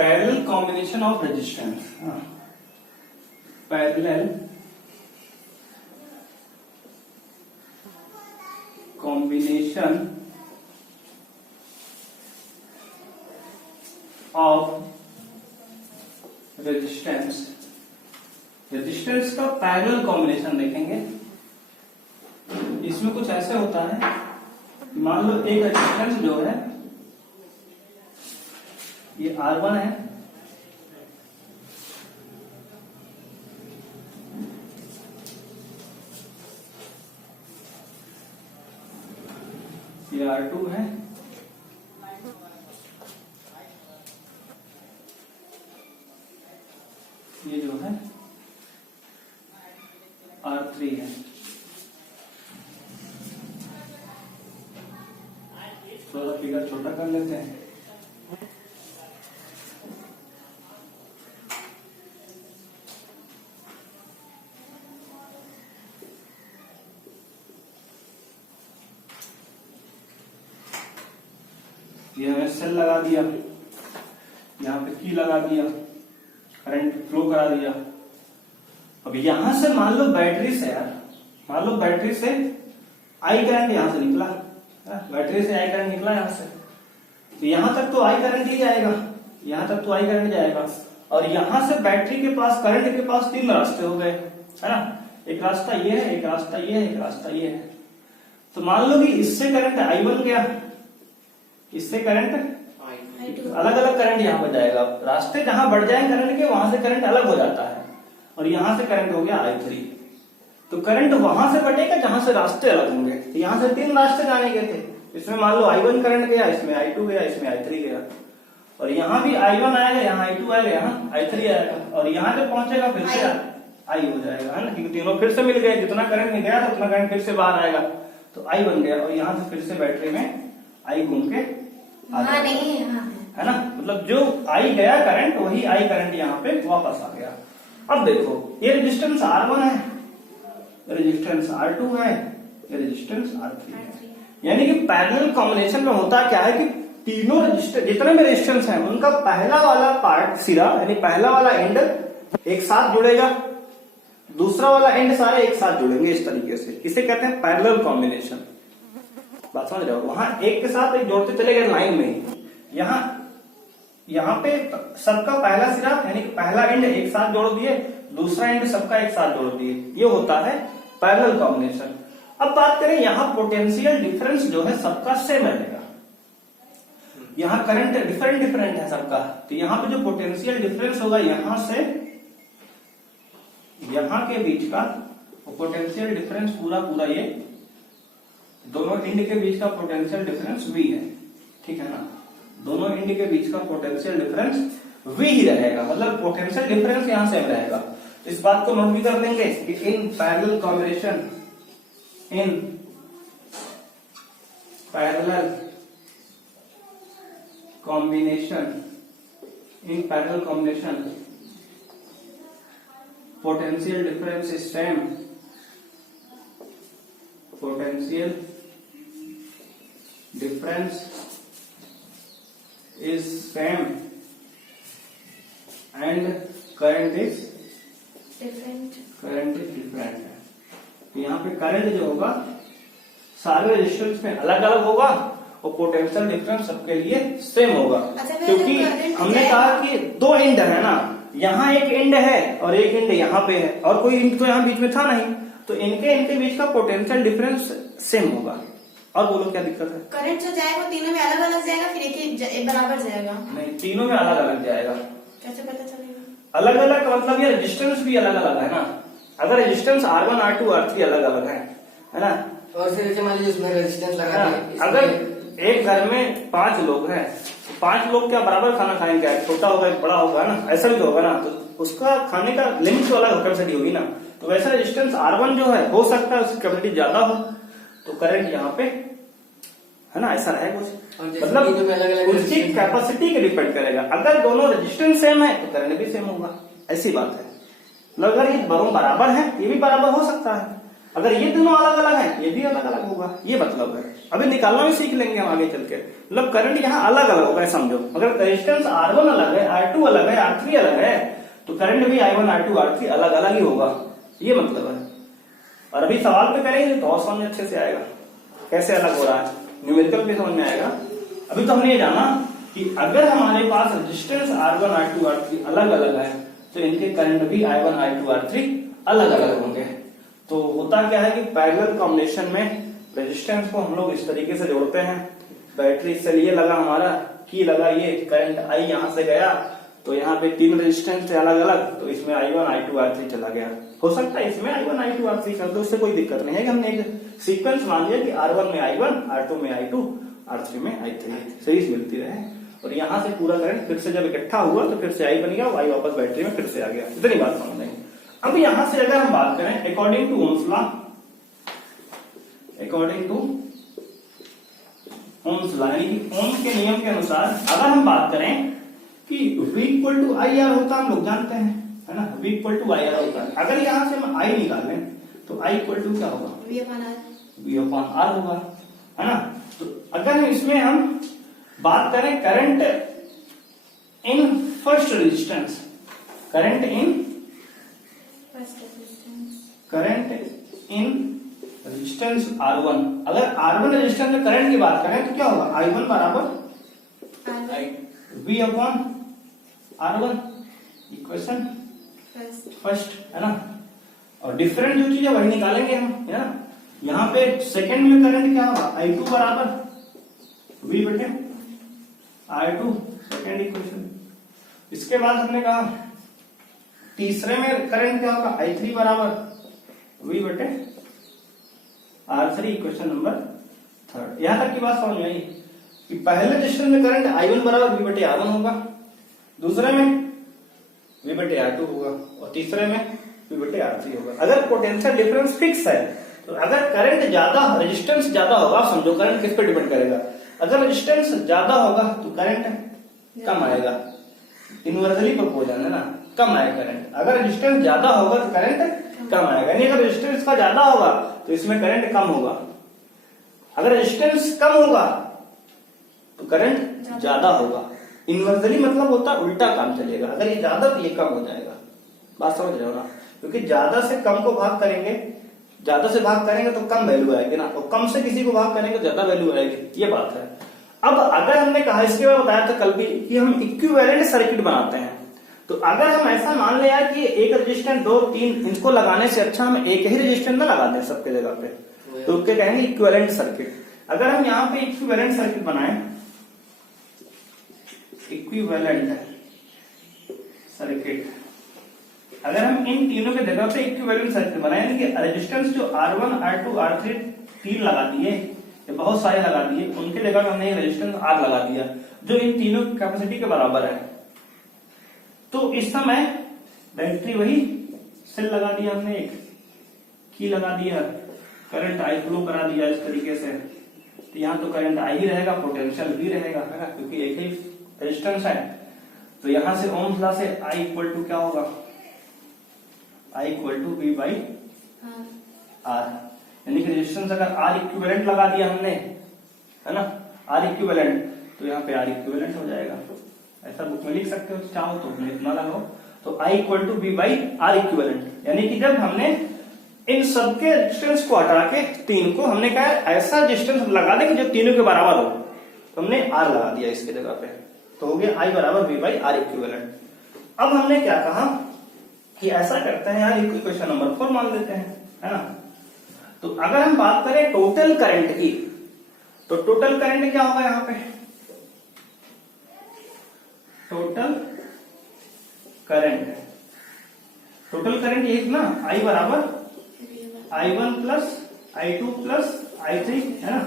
Parallel combination of resistance, parallel combination of resistance, resistance का parallel combination देखेंगे। इसमें कुछ ऐसे होता है, मान लो एक रेजिस्टेंस जो है ये R1 है, ये R2 है, ये जो है R3 है। थोड़ा फिगर छोटा कर लेते हैं। ये हमने सेल लगा दिया, यहाँ पे की लगा दिया, करंट फ्लो करा दिया। अब यहां से मान लो बैटरी से यार, मान लो बैटरी से आई करंट यहां से निकला, बैटरी से आई करंट निकला यहां से, तो यहां तक तो आई करंट ही जाएगा, यहां तक तो आई करंट जाएगा। और यहां से बैटरी के पास, करंट के पास तीन रास्ते हो गए, है ना। एक रास्ता ये है, एक रास्ता ये है, एक रास्ता ये है। तो मान लो कि इससे करंट I1 गया, इससे करंट अलग अलग करंट यहाँ पर जाएगा। रास्ते जहां बढ़ जाए करंट के, वहां से करंट अलग हो जाता है। और यहां से करंट हो गया I3, तो करंट वहां से बढ़ेगा जहां से रास्ते अलग होंगे। तो यहां से तीन रास्ते जाने के थे, इसमें मान लो I1 करंट गया, इसमें I2 गया, इसमें I3 गया। और यहाँ भी I1 आएगा, यहाँ I2 आएगा, यहाँ I3 आएगा। और यहाँ जब पहुंचेगा फिर से I हो जाएगा, है ना, क्योंकि तीनों फिर से मिल गए। जितना करंट में गया था उतना करंट फिर से बाहर आएगा, तो I बन गया। और यहाँ से फिर से बैटरी में I घूम के नहीं है ना, मतलब जो I गया करंट, वही I करंट यहाँ पे वापस आ गया। अब देखो, ये रेजिस्टेंस R1 है, रेजिस्टेंस R2 है, ये रेजिस्टेंस R3 है। यानी कि पैरेलल कॉम्बिनेशन में होता क्या है कि तीनों रेजिस्टेंस, जितने भी रेजिस्टेंस हैं, उनका पहला वाला पार्ट, सिरा यानी पहला वाला एंड एक साथ जुड़ेगा, दूसरा वाला एंड सारे एक साथ जुड़ेंगे। इस तरीके से इसे कहते हैं पैरेलल कॉम्बिनेशन। बात समझ रहे हो, वहां एक के साथ एक जोड़ते चले गए लाइन में ही। यहाँ पे सबका पहला सिरा यानी पहला एंड एक साथ जोड़ दिए, दूसरा एंड सबका एक साथ जोड़ दिए, ये होता है पैरेलल कॉम्बिनेशन। अब बात करें, यहाँ पोटेंशियल डिफरेंस जो है सबका सेम रहेगा। यहाँ करंट डिफरेंट है सबका, तो यहाँ पे जो पोटेंशियल डिफरेंस होगा यहाँ से यहाँ के बीच का पोटेंशियल डिफरेंस पूरा ये दोनों एंड के बीच का पोटेंशियल डिफरेंस V है, ठीक है ना। दोनों एंड के बीच का पोटेंशियल डिफरेंस V ही रहेगा, मतलब पोटेंशियल डिफरेंस यहां सेम रहेगा। इस बात को नोट भी कर लेंगे कि in parallel combination, in parallel combination potential difference is same, potential difference is same and current is different है। तो यहाँ पे करंट जो होगा सारे रेजिस्टेंस में अलग अलग होगा और पोटेंशियल डिफरेंस सबके लिए सेम होगा। क्योंकि हमने कहा कि दो एंड है ना, यहाँ एक एंड है और एक एंड यहाँ पे है, और कोई एंड तो यहाँ बीच में था नहीं, तो इनके बीच का पोटेंशियल डिफरेंस सेम होगा। और बोलो क्या दिक्कत है? करंट जो जाएगा वो तीनों में अलग अलग जाएगा, फिर एक बराबर जाएगा? नहीं, तीनों में अलग अलग जाएगा। कैसे पता चलेगा? अलग अलग का मतलब ये रेजिस्टेंस भी अलग अलग है ना। अगर रेजिस्टेंस R1, R2, R3 अलग अलग है ना। और फिर जैसे मान लीजिए उसमें रेजिस्टेंस लगा दिया, अगर एक घर में 5 लोग हैं, 5 लोग क्या बराबर खाना खाएंगे? छोटा होगा एक बड़ा होगा ना, ऐसा भी होगा ना, तो उसका खाने का लिमिट तो अलग कैपेसिटी होगी ना। तो वैसा रेजिस्टेंस R1 जो है, हो सकता है उसकी कैपेसिटी ज्यादा हो, तो करंट यहाँ पे है ना, ऐसा है कुछ, मतलब उसकी कैपेसिटी के डिपेंड करेगा। अगर दोनों रेजिस्टेंस सेम है तो करंट भी सेम होगा, ऐसी बात है। मतलब अगर ये दोनों बराबर है, ये भी बराबर हो सकता है, अगर ये दोनों अलग अलग है ये भी अलग अलग होगा, ये मतलब है। अभी निकालना भी सीख लेंगे हम आगे चल के, मतलब करंट यहाँ अलग अलग होगा समझो। अगर रेजिस्टेंस R1 अलग है, R2 अलग है, R3 अलग है, तो करंट भी I1 R2 R3 अलग अलग ही होगा, ये मतलब है। और अभी सवाल पे करेंगे तो और समझ अच्छे से आएगा कैसे अलग हो रहा है, न्यूमेरिकल भी समझ में आएगा। अभी तो हमने ये जाना कि अगर हमारे पास रेजिस्टेंस R1 R2 R3 अलग अलग है तो इनके करंट भी I1 I2 R3 अलग अलग होंगे। तो होता क्या है कि पैरेलल कॉम्बिनेशन में रेजिस्टेंस को हम लोग इस तरीके से जोड़ते हैं, बैटरी से ये लगा हमारा, की लगा ये, करंट आई यहां से गया, तो यहाँ पे 3 रेजिस्टेंस थे अलग अलग, तो इसमें I1 I2 R3 चला गया। हो सकता है इसमें I1 I2 R3 कर दो, उससे कोई दिक्कत नहीं है कि हमने एक सीक्वेंस मान लिया कि R1 में I1, R2 में I2, R3 में I3 सीरीज मिलती रहे। और यहाँ से पूरा करंट फिर से जब इकट्ठा हुआ तो फिर से आई बन गया, आई वापस बैटरी में फिर से आ गया। इतनी बात समझ लेंगे। अब यहाँ से अगर हम बात करें according to Ohm's law, according to Ohm's law यानी कि ओम्स के नियम के अनुसार अगर हम बात करें कि V equal to I R होता है, हम लोग जानते हैं है ना, V equal to I R होता है। अगर यहाँ से हम I निकालें तो I इक्वल टू क्या होगा, V अपॉन R होगा, है ना। तो अगर इसमें हम बात करें current in first resistance, current in resistance R1, अगर R1 रेजिस्टेंस में करंट की बात करें तो क्या होगा, I1 बराबर V upon R1 equation first, है ना। और डिफरेंट जो चीज है वही निकालेंगे हम, है ना। यहाँ पे सेकंड में करंट क्या होगा, I2 बराबर V बटे R2, सेकंड इक्वेशन। इसके बाद हमने कहा तीसरे में करंट क्या होगा, I3 बराबर V बटे R3, इक्वेशन नंबर थर्ड। यहां तक की बात समझ में आई कि पहले रजिस्टर में करंट I1 बराबर V बटे R1 होगा, दूसरे में V बटे R2 होगा और तीसरे में V बटे R3 होगा। अगर पोटेंशियल डिफरेंस फिक्स है तो अगर करंट ज्यादा, रेजिस्टेंस ज्यादा होगा, समझो करंट किस पे डिपेंड करेगा, अगर रेजिस्टेंस ज्यादा होगा तो करंट कम आएगा, इनवर्सली प्रोपोर्शनल है ना, कम आएगा करंट। अगर रेजिस्टेंस ज्यादा होगा तो करंट कम आएगा, यानी अगर रेजिस्टेंस का ज्यादा होगा तो इसमें करंट कम होगा, अगर रेजिस्टेंस कम होगा तो करंट ज्यादा होगा। इनवर्सली मतलब होता है उल्टा काम चलेगा, अगर ये ज्यादा तो ये कम हो जाएगा। बात समझ रहे हो ना, क्योंकि ज्यादा से कम को भाग करेंगे, ज्यादा से भाग करेंगे तो कम वैल्यू आएगी ना, और कम से किसी को भाग करेंगे तो ज्यादा वैल्यू आएगी, ये बात है। अब अगर हमने कहा, इसके बाद बताया था कल भी कि हम इक्विवेलेंट सर्किट बनाते हैं, तो अगर हम ऐसा मान ले यार कि एक रेजिस्टेंस 2 3 इनको लगाने से अच्छा हम एक ही रेजिस्टेंस ना लगा दें सबके जगह पे, तो उसके कहेंगे इक्विवेलेंट सर्किट। अगर हम यहाँ पे इक्विवेलेंट सर्किट बनाएं, इक्विवेलेंट सर्किट, अगर हम इन तीनों के जगह पे इक्विवेलेंट सर्किट बनाए, यानी कि रेजिस्टेंस जो R1 R2 R3 तीन लगा दिए, बहुत सारे लगा दिए, उनके जगह पे हमने रेजिस्टेंस R लगा दिया जो इन तीनों की कैपेसिटी के बराबर है। तो इस समय बैटरी वही सेल लगा दिया हमने, एक की लगा दिया, करंट आई फ्लो करा दिया इस तरीके से, तो यहाँ तो करंट आई ही रहेगा, पोटेंशियल भी रहेगा, है ना, क्योंकि एक ही रेजिस्टेंस है। तो यहां से ओम्स लॉ से I इक्वल टू क्या होगा, I equal to V by R, यानी कि रेजिस्टेंस अगर R इक्विवेलेंट लगा दिया हमने, है ना, R इक्विवेलेंट, तो यहाँ पे R इक्विवेलेंट हो जाएगा। ऐसा बुक में लिख सकते हो चाहो तो, इतना लगाओ, तो I equal to V by R equivalent, यानी कि जब हमने इन सबके रेजिस्टेंस को हटा के तीन को हमने कहा ऐसा रेजिस्टेंस लगा दे कि जो तीनों के बराबर हो, तो हमने R लगा दिया इसके जगह पे, तो हो गया I बराबर V बाई R इक्विवेलेंट। अब हमने क्या कहा कि ऐसा करते हैं यार, इक्वेशन नंबर 4 मान लेते हैं, है ना। तो अगर हम बात करें टोटल करंट की, तो टोटल करंट क्या होगा यहाँ पे, टोटल करंट, टोटल करंट ये ना I बराबर I1 plus I2 plus I3, है ना,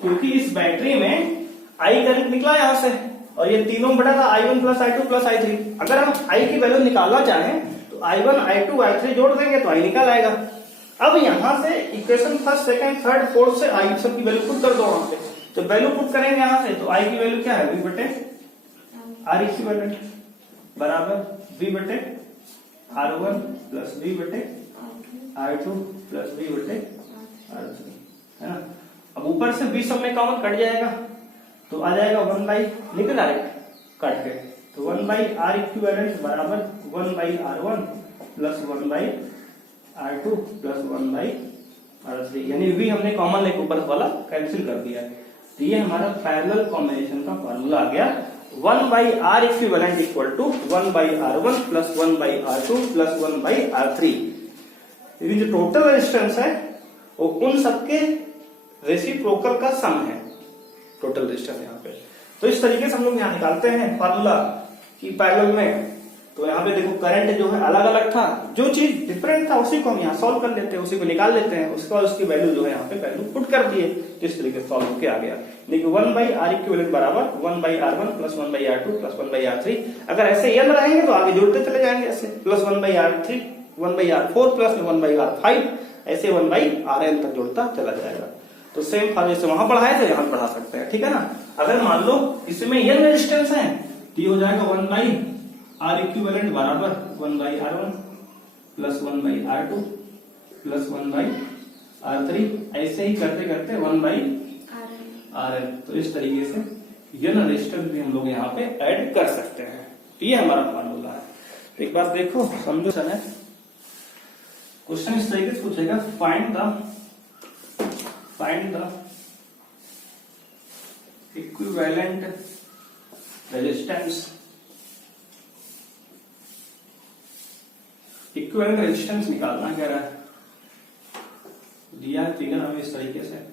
क्योंकि इस बैटरी में I करंट निकला यहां से और ये तीनों बड़ा था I1 plus I2 plus I3। अगर हम I की वैल्यू निकालना चाहें तो I1 I2 I3 जोड़ देंगे तो I निकल आएगा। अब यहां से equation first second third fourth से I सब की वैल्यू पुट कर दो वहां पे, तो वैल्यू पुट करेंगे यहां से, तो I की वैल्यू क्या है, V बटे R इक्विवेलेंट बराबर V बटे R1 प्लस V बटे R2 प्लस V बटे R3, है ना। अब ऊपर से V सब में कॉमन कट जाएगा तो आ जाएगा 1 बाई, निकल डायरेक्ट काट के, तो 1 बाई R इक्विवेलेंट बराबर 1 by R1 plus 1 by R2 plus 1 by R3, यानी V हमने कॉमन लेके ऊपर वाला कैंसिल कर दिया। तो ये हमारा पैरेलल कॉम्बिनेशन का फॉर्मूला आ गया, 1 by R equivalent equal to 1 by R1 plus 1 by R2 plus 1 by R3। लेकिन जो टोटल रेजिस्टेंस है वो उन सबके रेसिप्रोकल का सम है, टोटल रेजिस्टेंस यहाँ पे। तो इस तरीके से हम लोग यहाँ निकालते हैं फॉर्मूला कि पैरेलल में। तो यहाँ पे देखो करंट जो है अलग अलग था, जो चीज डिफरेंट था उसी को हम यहाँ सॉल्व कर लेते हैं, उसी को निकाल लेते हैं, उसके बाद उसकी वैल्यू जो है यहाँ पे वैल्यू पुट कर दिए, तो इस तरीके से सॉल्व होके आ गया। देखिए 1 बाई R इक्विवेलेंट बराबर 1 by R1 plus 1 by R2 plus 1 by R3। अगर ऐसे n रहेंगे तो आगे जोड़ते चले जाएंगे ऐसे, plus 1 by R3 1 by R4 plus 1 by R5, ऐसे 1 बाई Rn तक जोड़ता चला जाएगा। तो सेम फॉर्मूले से वहां पढ़ाए थे यहां पढ़ा सकते हैं, ठीक है ना। अगर मान लो इसमें n रेजिस्टेंस है तो ये हो जाएगा 1 बाई R इक्विवेलेंट बराबर 1 by R1 plus 1 by R2 plus 1 by R3, ऐसे ही करते करते 1 बाई Rn। तो इस तरीके से n रेजिस्टेंस भी हम लोग यहाँ पे ऐड कर सकते हैं। तो ये हमारा फॉर्मूला है। तो एक बात देखो समझो सर, क्वेश्चन इस तरीके से पूछेगा, find the equivalent resistance. Equivalent resistance निकालना कह रहा है, दिया है फिगर हमें इस तरीके से।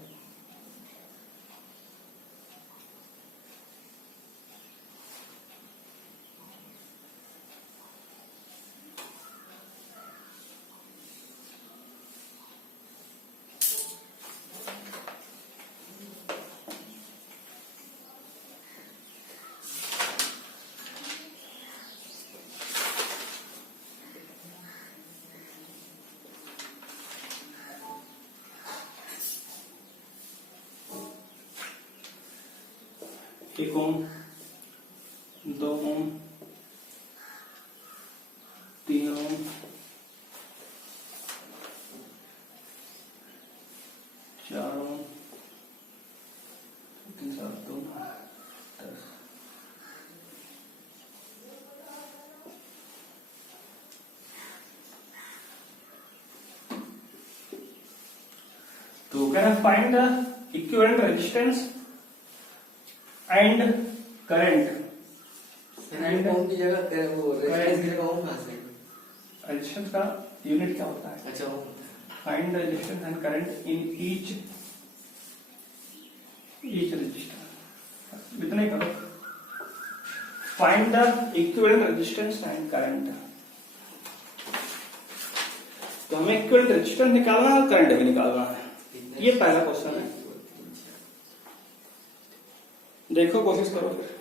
एक ओम, 2 ओम, 3 ओम, 4 ओम, 3 7 2 10। तो क्या है, find the equivalent resistance and current. And ohm की जगह वो रेजिस्टेंस की जगह ओम कहां से? रेजिस्टेंस का यूनिट क्या होता है? अच्छा ohm. Find the resistance and current in each resistor, इतना ही करो। Find the equivalent resistance and current. तो हमें इक्विवेलेंट रेजिस्टेंस निकालना है और करंट भी निकालना है। ये पहला क्वेश्चन है, देखो कोशिश करो फिर।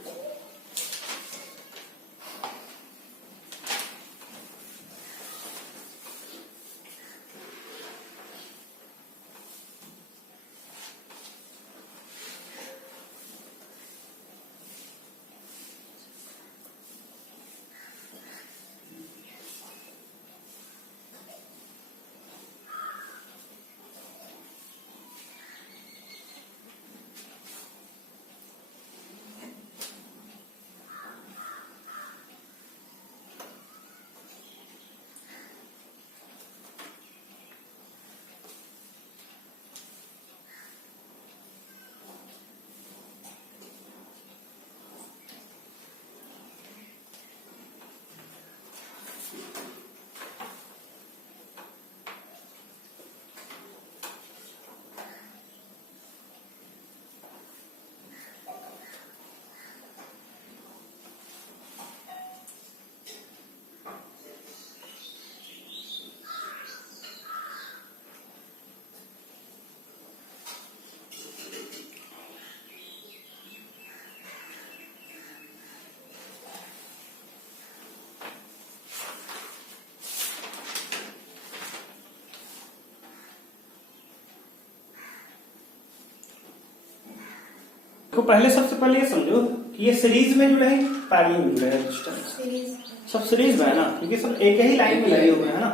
तो पहले सबसे पहले ये समझो कि ये सीरीज में जुड़े हैं, पैरेलल मिल रहे हैं रेजिस्टेंस, सीरीज सब सीरीज में है ना, क्योंकि सब एक ही लाइन में लगे हुए हैं ना,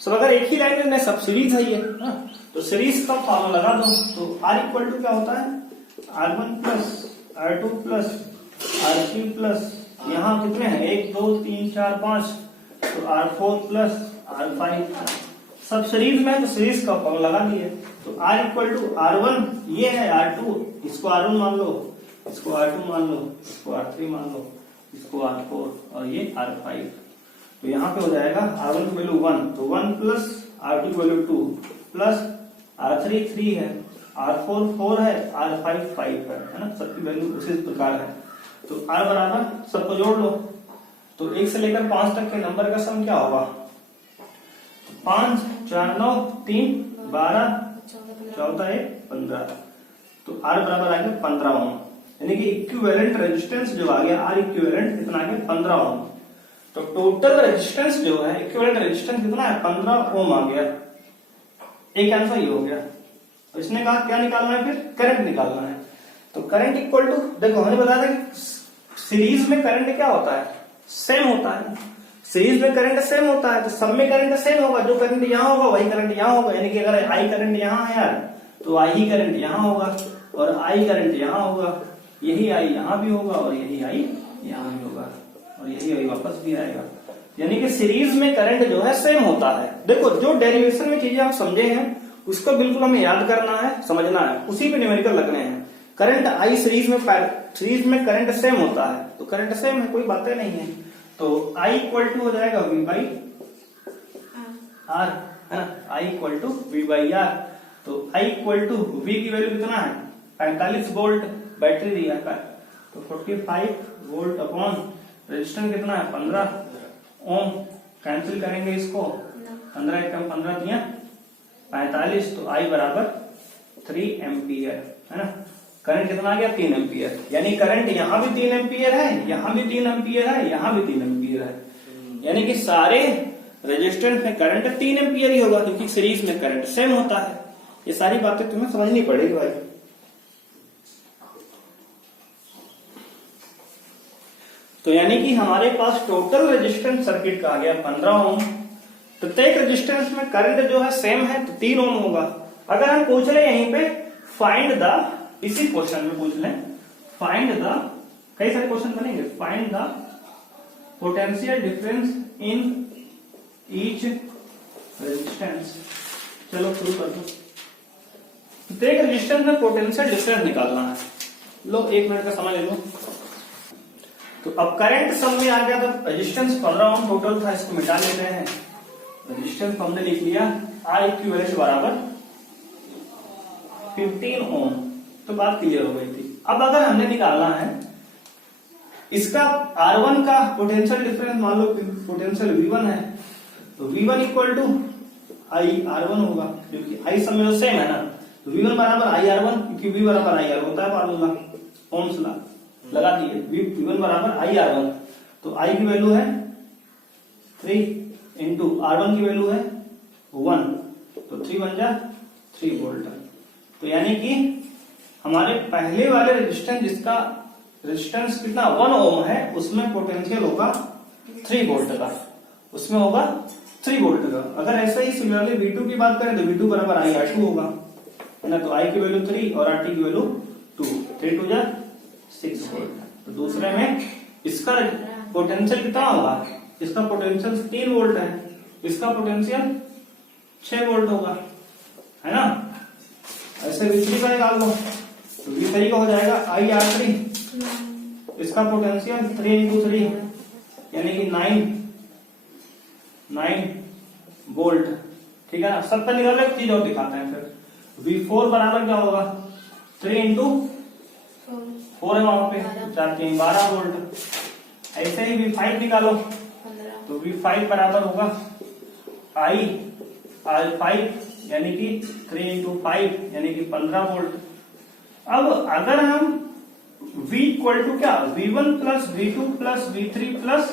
सब अगर एक ही लाइन में सब सीरीज है ये ना, तो सीरीज का फॉर्मूला लगा दो। तो R इक्वल टू क्या होता है, R1 plus R2 plus R3 plus यहाँ कितने हैं 1 2 3 4 5, तो R4 प्लस R5, सब सीरीज में है तो सीरीज का फॉर्मूला लगा दिए। तो R इक्वल टू R1 ये है R2, इसको R1 मान लो, इसको R2 मान लो, इसको R3 मान लो, इसको R4 और ये R5। तो यहाँ पे हो जाएगा R1 की वैल्यू 1, तो 1 प्लस R2 की वैल्यू 2 प्लस R3 3 है, R4 4 है, R5 5 है ना, सबकी वैल्यू उसी प्रकार है। तो R बराबर सबको जोड़ लो, तो 1 से लेकर 5 तक के नंबर का सम क्या होगा, 5 4 9 3 12 14 1 15, तो R बराबर आ गया 15 ओम, यानी कि इक्विवेलेंट रेजिस्टेंस जो आ गया R इक्विवेलेंट कितना आ गया 15 ओम। तो टोटल रेजिस्टेंस जो है इक्विवेलेंट रेजिस्टेंस कितना है 15 ओम आ गया, एक आंसर ये हो गया। तो इसने कहा क्या निकालना है, फिर करंट निकालना है। तो करंट इक्वल टू, देखो हमने बताया था कि सीरीज में करंट क्या होता है, सेम होता है, सीरीज में करंट सेम होता है, तो सब में करंट सेम होगा, जो करंट यहाँ होगा वही करंट यहाँ होगा, यानी कि अगर आई करंट यहाँ है यार तो आई ही करंट यहाँ होगा, और आई करंट यहाँ होगा, यही आई यहाँ भी होगा, और यही आई यहाँ भी होगा, और यही आई वापस भी आएगा, यानी कि सीरीज में करंट जो है सेम होता है। देखो जो डेरिवेशन में चीजें आप समझे हैं उसको बिल्कुल हमें याद करना है, समझना है, उसी पे न्यूमेरिकल लगने हैं। करंट आई सीरीज में करंट सेम होता है, तो करंट सेम है, कोई बातें नहीं है। तो I इक्वल टू हो जाएगा V बाई R, है ना, I equal to V by R। तो I इक्वल टू V की वैल्यू कितना है 45 वोल्ट बैटरी दिया है, तो 45 वोल्ट अपॉन रेजिस्टेंस कितना है 15 ओम, कैंसिल करेंगे इसको, 15 एकम 15 दिया 45, तो I बराबर 3 एम्पियर, है ना। करंट कितना आ गया 3 एम्पियर, यानी करंट यहाँ भी 3 एम्पियर है, यहाँ भी 3 एम्पियर है, यहाँ भी 3 एम्पियर है, यानी कि सारे रेजिस्टेंस में करंट 3 एम्पियर ही होगा, क्योंकि सीरीज में करंट सेम होता है। ये सारी बातें तुम्हें समझनी पड़ेगी भाई। तो यानी कि हमारे पास टोटल रेजिस्टेंस सर्किट का आ गया 15 ओम, प्रत्येक रेजिस्टेंस में करंट जो है सेम है तो 3 ओम होगा। अगर हम पूछ ले यहीं पे फाइंड द, इसी क्वेश्चन में पूछ लें फाइंड द, कई सारे क्वेश्चन बनेंगे, find the potential difference in each resistance. चलो शुरू कर दो। प्रत्येक रेजिस्टेंस में पोटेंशियल डिफरेंस निकालना है। लो 1 मिनट का समय ले लो। तो अब करंट सम में आ गया, तो रेजिस्टेंस 15 ओम टोटल था, इसको मिटा लेते हैं। रेजिस्टेंस हमने लिख लिया R इक्विवेलेंट बराबर 15 ओम, तो बात क्लियर हो गई थी। अब अगर हमने निकालना है इसका R1 का पोटेंशियल डिफरेंस, मान लो पोटेंशियल V1 है, तो V1 equal to I R1 होगा, क्योंकि I सब में सेम है ना, तो V1 बराबर I R1, क्योंकि V बराबर I R होता है फार्मूला, ओम्स ला लगा दिए, V1 बराबर I R1, तो I की वैल्यू है 3 इंटू R1 की वैल्यू है 1, तो 3 बन जा 3 वोल्ट। तो यानी कि हमारे पहले वाले रेजिस्टेंस, जिसका रेजिस्टेंस कितना 1 ओम है, उसमें पोटेंशियल होगा 3 वोल्ट का, उसमें होगा 3 वोल्ट का। अगर ऐसा ही सिमिलरली V2 की बात करें तो V2 बराबर I R2 होगा, है ना, तो I की वैल्यू 3 और RT की वैल्यू 2, 3 2 जा 6 वोल्ट। तो दूसरे में इसका पोटेंशियल कितना होगा, इसका पोटेंशियल 3 वोल्ट है, इसका पोटेंशियल 6 वोल्ट होगा, है ना। ऐसे V3 का निकाल लो, तो V3 का हो जाएगा I R3, इसका पोटेंशियल 3 इंटू 3 यानी कि 9 वोल्ट, ठीक है ना। सब पर निकाल एक चीज और दिखाते हैं फिर। V4 बराबर क्या होगा 3 इंटू 4 है वहां पे, 4 3 12 वोल्ट। ऐसे ही V5 निकालो, तो V5 बराबर होगा I R5 यानी कि 3 इंटू 5 यानी कि 15 वोल्ट। अब अगर हम V इक्वल टू क्या V1 plus V2 plus V3 plus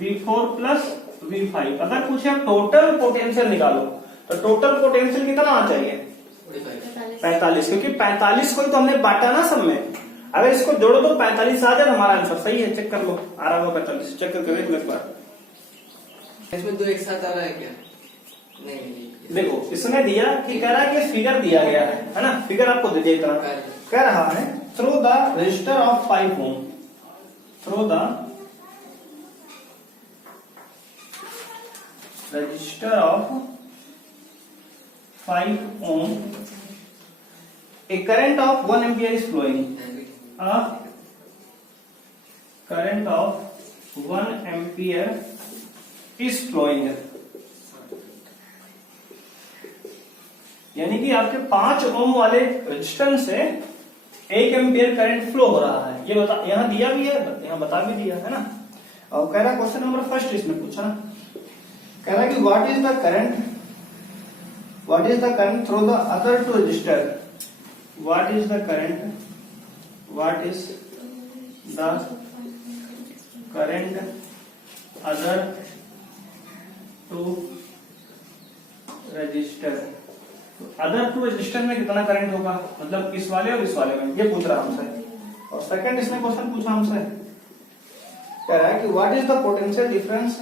V4 plus V5, अगर पूछे आप टोटल पोटेंशियल निकालो, तो टोटल पोटेंशियल कितना आना चाहिए 45, क्योंकि 45 को तो हमने बांटा ना सब में। अगर इसको जोड़ो तो 45 आ जाए, हमारा आंसर सही है। चेक कर लो, आ रहा होगा 45, चेक करके देख लो एक बार। इसमें दो एक साथ आ रहा है क्या? नहीं। देखो इसने दिया कि कह रहा है कि फिगर दिया गया है ना, फिगर आपको दे दिया इतना, कह रहा है through the resistor of 5 ohm, through the resistor of 5 ohm a current of 1 ampere is flowing, a current of 1 ampere is flowing, यानी कि आपके 5 ओम वाले रेजिस्टेंस से 1 एम्पियर करंट फ्लो हो रहा है। ये बता, यहां दिया भी है, यहां बता भी दिया है ना। और कह रहा है क्वेश्चन नंबर फर्स्ट इसमें पूछा, कह रहा है कि what is the current, what is the current through the other two resistor, what is the current, what is the current other two resistor. Other two resistor में कितना करंट होगा, मतलब इस वाले और इस वाले में, ये पूछ रहा हमसे। और सेकंड इसमें क्वेश्चन पूछा हमसे, कह रहा है कि what is the potential difference,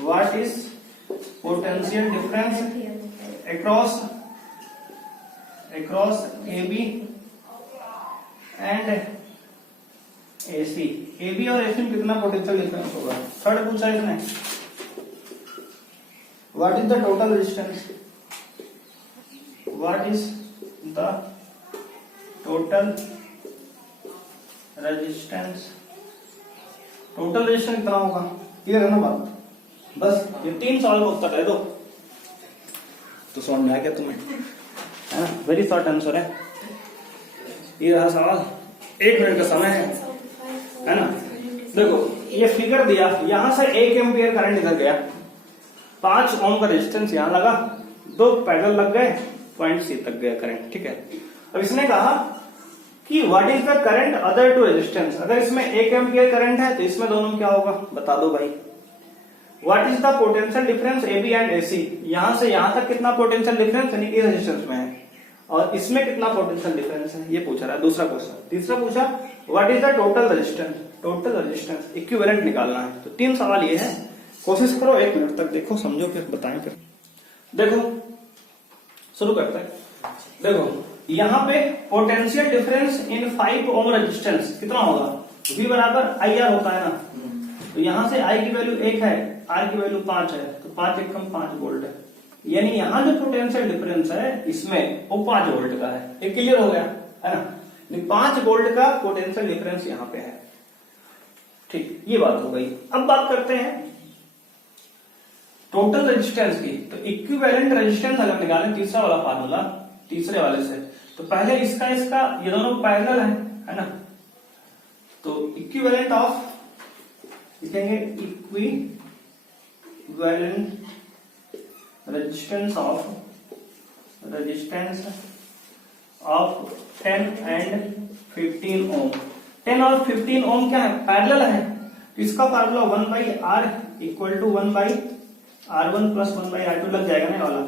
what is potential difference across A B and A C. A B और ए सी में कितना पोटेंशियल डिफरेंस होगा। थर्ड पूछा इसने, what is the total resistance, what is the total resistance, total resistance कितना होगा, clear है ना बात। बस ये 3 सवाल का उत्तर है दो, तो समझ में आ गया तुम्हें, है ना। वेरी शॉर्ट आंसर है, ये रहा सवाल, 1 मिनट का समय है ना। देखो ये फिगर दिया, यहां से 1 एम्पियर करंट इधर गया, 5 ओम का रेजिस्टेंस यहां लगा, 2 पैरेलल लग गए, पॉइंट सी तक गया करंट, ठीक है। अब इसने कहा कि what is the current other two resistance, अगर इसमें 1 एम्पियर करंट है तो इसमें दोनों में क्या होगा बता दो भाई। What is the potential difference A B and A C, यहां से यहां तक कितना पोटेंशियल डिफरेंस यानी कि रेजिस्टेंस में है, और इसमें कितना पोटेंशियल डिफरेंस है, ये पूछ रहा है दूसरा क्वेश्चन। तीसरा पूछा what is the total resistance, total resistance equivalent निकालना है। तो 3 सवाल ये है, कोशिश करो 1 मिनट तक, देखो समझो फिर बताएं। फिर देखो शुरू करते हैं। देखो यहां पे potential difference in 5 ohm resistance कितना होगा, V बराबर IR होता है ना, तो यहां से I की वैल्यू 1 है, R की वैल्यू 5 है, तो 5 एकम 5 वोल्ट है, यानी यहां जो पोटेंशियल डिफरेंस है इसमें वो 5 वोल्ट का है। ये क्लियर हो गया है ना, 5 वोल्ट का पोटेंशियल डिफरेंस यहां पे है, ठीक, ये बात हो गई। अब बात करते हैं टोटल रेजिस्टेंस की। तो इक्विवेलेंट रेजिस्टेंस अगर निकालें, तीसरा वाला फार्मूला तीसरे वाले से, तो पहले इसका ये दोनों पैरेलल है ना, तो इक्विवेलेंट ऑफ लिखेंगे, इक्विवेलेंट रेजिस्टेंस ऑफ 10 एंड 15 ओम। 10 और 15 ओम क्या है, पैरेलल है, तो इसका formula 1/R equal to 1/R1 plus 1/R2 लग जाएगा ना, ये वाला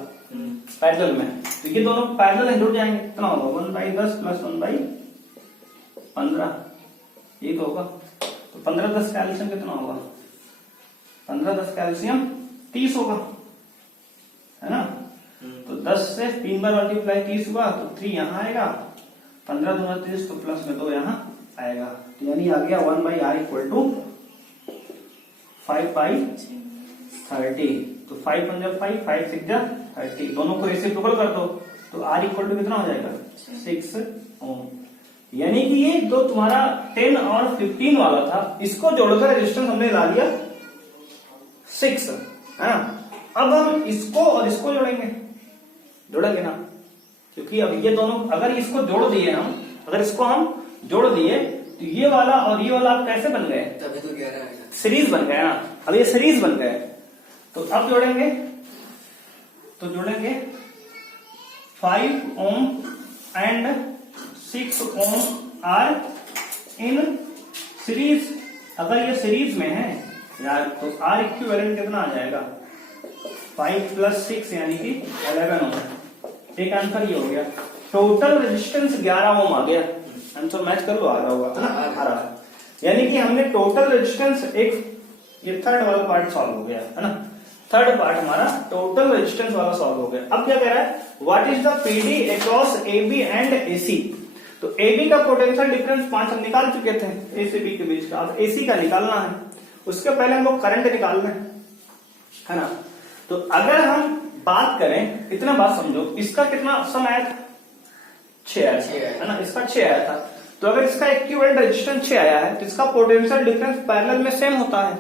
पैरेलल में, तो ये दोनों पैरेलल है, जुड़ जाएंगे, कितना होगा 1/10 प्लस 1/15, ये तो होगा। तो 15-10 कैल्शियम कितना होगा, 15-10 कैल्शियम 30 होगा, है ना। तो 10 से 3 बार मल्टीप्लाई 30 हुआ, तो 3 यहाँ आएगा, 15 दूना 30, तो प्लस में 2 यहाँ आएगा, तो यानी आ गया 1/R इक्वल टू 5/30। तो 5 पंजा 5, 5 6 जा 30, दोनों को रेसिप्रोकल कर दो, तो R इक्वल टू कितना हो जाएगा 6 ओम। यानी कि ये जो तुम्हारा 10 और 15 वाला था, इसको जोड़कर रेजिस्टेंस हमने ला लिया 6, है ना। अब हम इसको और इसको जोड़ेंगे ना, क्योंकि अब ये दोनों अगर इसको जोड़ दिए हम, अगर इसको हम जोड़ दिए तो ये वाला और ये वाला कैसे बन गए, तभी तो 11 आएगा, सीरीज बन गया ना। अब ये सीरीज बन गए, तो अब जोड़ेंगे 5 ohm and 6 ohm are in series. अगर ये सीरीज में है यार, तो R इक्विवेलेंट कितना आ जाएगा 5 + 6 यानी कि 11 ओम। एक आंसर ये हो गया, टोटल रेजिस्टेंस 11 ओम आ गया। आंसर मैच कर लो, आ रहा होगा है ना, आ रहा है। यानी कि हमने टोटल रेजिस्टेंस ये थर्ड वाला पार्ट सॉल्व हो गया है ना, थर्ड पार्ट हमारा टोटल रेजिस्टेंस वाला सॉल्व हो गया। अब क्या कह रहा है, what is the PD across AB and AC. तो एबी का पोटेंशियल डिफरेंस 5 हम निकाल चुके थे, ए से बी के बीच का। अब एसी का निकालना है, उसके पहले हम लोग करंट निकालना है ना। तो अगर हम बात करें, इतना बात समझो, इसका कितना सम आया था, 6 आया था है ना, इसका 6 आया था। तो अगर इसका इक्विवेलेंट रेजिस्टेंस 6 आया है तो इसका पोटेंशियल डिफरेंस पैरेलल में सेम होता है,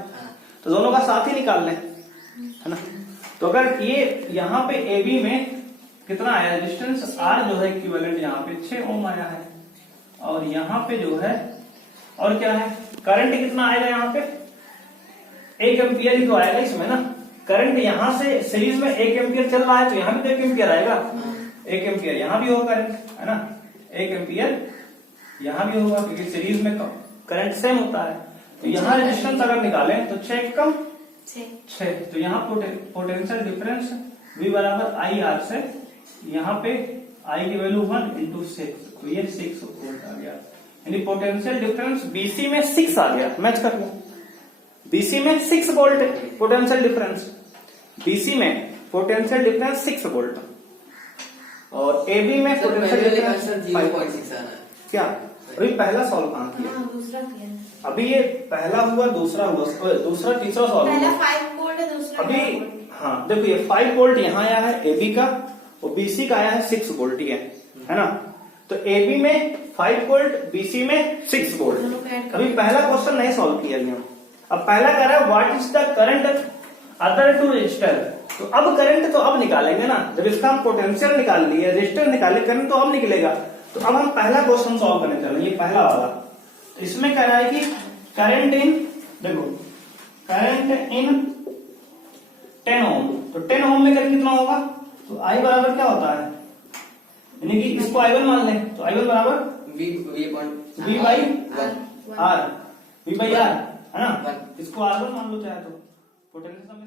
तो दोनों का साथ ही निकाल लें है ना। तो अगर ये यहाँ पे AB में कितना आया रेजिस्टेंस, R जो है इक्विवेलेंट यहाँ पे 6 ओम आया है, और यहाँ पे जो है और क्या है, करंट कितना आएगा यहाँ पे 1 एम्पियर ही तो आएगा इसमें ना। करंट यहाँ से सीरीज में 1 एम्पियर चल रहा है, तो यहाँ भी तो 1 एम्पियर आएगा, 1 एम्पियर यहाँ भी होगा करंट है ना, 1 एम्पियर यहाँ भी होगा, क्योंकि सीरीज में करंट सेम होता है। तो यहाँ रेजिस्टेंस अगर निकालें तो 6 कम 6, तो यहाँ पोटेंशियल डिफरेंस V बराबर आई आर से, यहाँ पे I की वैल्यू 1 into 6, तो ये 6 वोल्ट आ गया। यानी पोटेंशियल डिफरेंस BC में 6 आ गया, मैच कर लो। BC में 6 वोल्ट पोटेंशियल डिफरेंस, BC में पोटेंशियल डिफरेंस 6 वोल्ट, और AB में पोटेंशियल डिफरेंस 0.6 आना है। क्या अभी पहला सॉल्व कहाँ किया, दूसरा किया, अभी ये पहला हुआ, दूसरा हुआ, दूसरा तीसरा सॉल्व पहला हुआ 5 वोल्ट है, दूसरा अभी। 9 वोल्ट। हाँ देखो, ये 5 वोल्ट यहाँ आया है AB का, और BC का आया है 6 वोल्ट ही है ना। तो AB में 5 वोल्ट, BC में 6 वोल्ट। दोनों को ऐड अभी पहला क्वेश्चन नहीं सॉल्व किया गया। अब पहला कह रहा है what is the current other two resistor. तो अब करंट तो अब निकालेंगे ना, जब इसका हम पोटेंशियल निकाल लिए, रजिस्टर निकाले, करंट तो अब निकलेगा। तो अब हम पहला क्वेश्चन सॉल्व करने चल रहे हैं, ये पहला वाला। तो इसमें कह रहा है कि करंट इन, देखो करंट इन 10 ओम, तो 10 ओम में करंट कितना होगा, तो I बराबर क्या होता है, यानी कि इसको I1 मान लें, तो I1 बराबर V by R, V by R है ना, इसको R1 मान लो चाहे तो, पोटेंशियल में